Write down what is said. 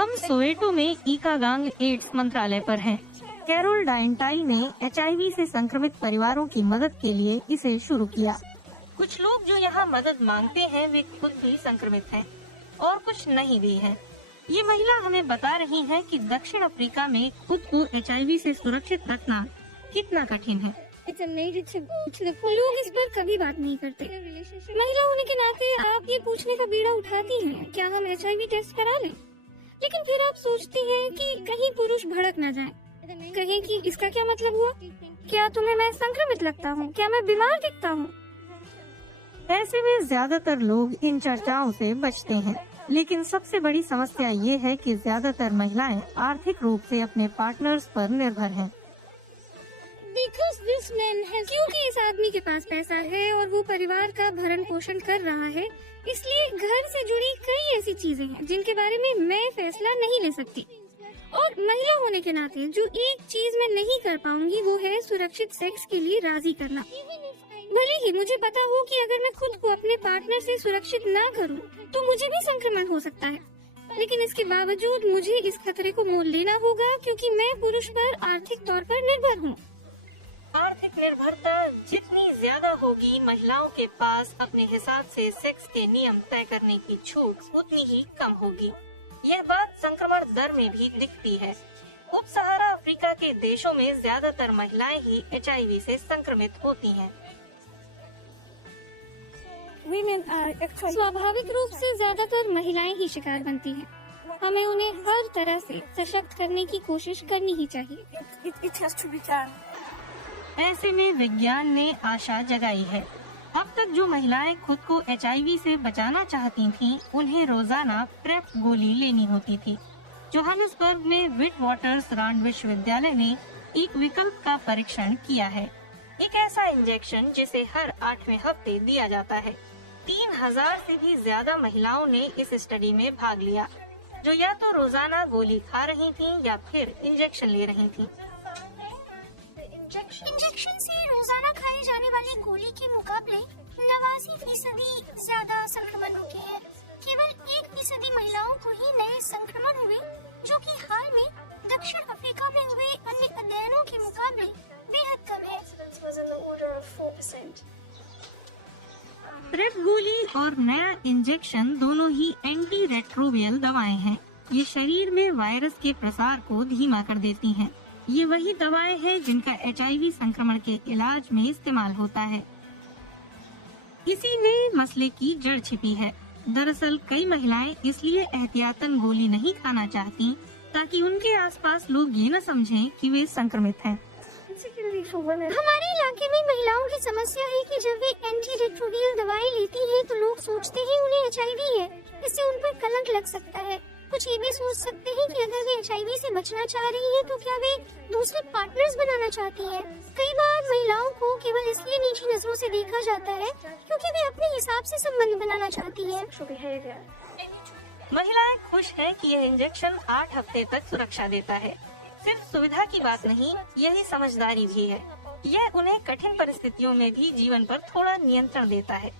हम सोवेटो में ईकागांग एड्स मंत्रालय पर हैं। कैरोल डायंटाई ने HIV से संक्रमित परिवारों की मदद के लिए इसे शुरू किया। कुछ लोग जो यहाँ मदद मांगते हैं वे खुद भी संक्रमित हैं और कुछ नहीं भी हैं। ये महिला हमें बता रही है कि दक्षिण अफ्रीका में खुद को HIV से सुरक्षित रखना कितना कठिन है। लोग इस पर कभी बात नहीं करते। महिला होने के नाते आप ये पूछने का बीड़ा उठाती हैं, क्या हम HIV टेस्ट करा लें? लेकिन फिर आप सोचती हैं कि कहीं पुरुष भड़क न जाएं, कहें कि इसका क्या मतलब हुआ? क्या तुम्हें मैं संक्रमित लगता हूँ? क्या मैं बीमार दिखता हूँ? ऐसे में ज्यादातर लोग इन चर्चाओं से बचते हैं, लेकिन सबसे बड़ी समस्या ये है कि ज्यादातर महिलाएं आर्थिक रूप से अपने पार्टनर्स पर निर्भर हैं। क्योंकि इस आदमी के पास पैसा है और वो परिवार का भरण पोषण कर रहा है, इसलिए घर से जुड़ी कई ऐसी चीजें हैं जिनके बारे में मैं फैसला नहीं ले सकती। और महिला होने के नाते जो एक चीज मैं नहीं कर पाऊंगी वो है सुरक्षित सेक्स के लिए राजी करना। भले ही मुझे पता हो कि अगर मैं खुद को अपने पार्टनर से सुरक्षित ना करूं, तो मुझे भी संक्रमण हो सकता है, लेकिन इसके बावजूद मुझे इस खतरे को मोल लेना होगा क्योंकि मैं पुरुष पर आर्थिक तौर पर निर्भर हूँ। आर्थिक निर्भरता जितनी ज्यादा होगी, महिलाओं के पास अपने हिसाब से सेक्स के नियम तय करने की छूट उतनी ही कम होगी। यह बात संक्रमण दर में भी दिखती है। उप सहारा अफ्रीका के देशों में ज्यादातर महिलाएं ही HIV से संक्रमित होती हैं। स्वाभाविक रूप से ज्यादातर महिलाएं ही शिकार बनती हैं। हमें उन्हें हर तरह से सशक्त करने की कोशिश करनी ही चाहिए। ऐसे में विज्ञान ने आशा जगाई है। अब तक जो महिलाएं खुद को HIV से बचाना चाहती थीं, उन्हें रोजाना प्रेप गोली लेनी होती थी। जोहानिसबर्ग में विटवाटरसरांड विश्वविद्यालय ने एक विकल्प का परीक्षण किया है। एक ऐसा इंजेक्शन जिसे हर 8वें हफ्ते दिया जाता है। 3000 से भी ज्यादा महिलाओं ने इस स्टडी में भाग लिया, जो या तो रोजाना गोली खा रही थीं या फिर इंजेक्शन ले रही थीं। इंजेक्शन से रोजाना खाई जाने वाली गोली के मुकाबले 89% ज्यादा संक्रमण रुके हैं। केवल 1% महिलाओं को ही नए संक्रमण हुए, जो कि हाल में दक्षिण अफ्रीका में हुए अन्य अध्ययनों के मुकाबले बेहद कम है। प्रेप गोली और नया इंजेक्शन दोनों ही एंटी रेट्रोवियल दवाएं हैं। ये शरीर में वायरस के प्रसार को धीमा कर देती हैं। ये वही दवाएं हैं जिनका HIV संक्रमण के इलाज में इस्तेमाल होता है। इसी में मसले की जड़ छिपी है। दरअसल कई महिलाएं इसलिए एहतियातन गोली नहीं खाना चाहती ताकि उनके आसपास लोग ये न समझें कि वे संक्रमित हैं। हमारे इलाके में महिलाओं की समस्या है कि जब वे एंटी रेट्रोवियल दवाएं लेती हैं तो लोग सोचते हैं उन्हें HIV है। इससे उन पर कलंक लग सकता है। कुछ ये भी सोच सकते हैं कि अगर वे HIV से बचना चाह रही हैं तो क्या वे दूसरे पार्टनर्स बनाना चाहती हैं। कई बार महिलाओं को केवल इसलिए नीची नजरों से देखा जाता है क्योंकि वे अपने हिसाब से संबंध बनाना चाहती हैं। महिलाएं खुश हैं कि यह इंजेक्शन 8 हफ्ते तक सुरक्षा देता है। सिर्फ सुविधा की बात नहीं, यही समझदारी भी है। यह उन्हें कठिन परिस्थितियों में भी जीवन पर थोड़ा नियंत्रण देता है।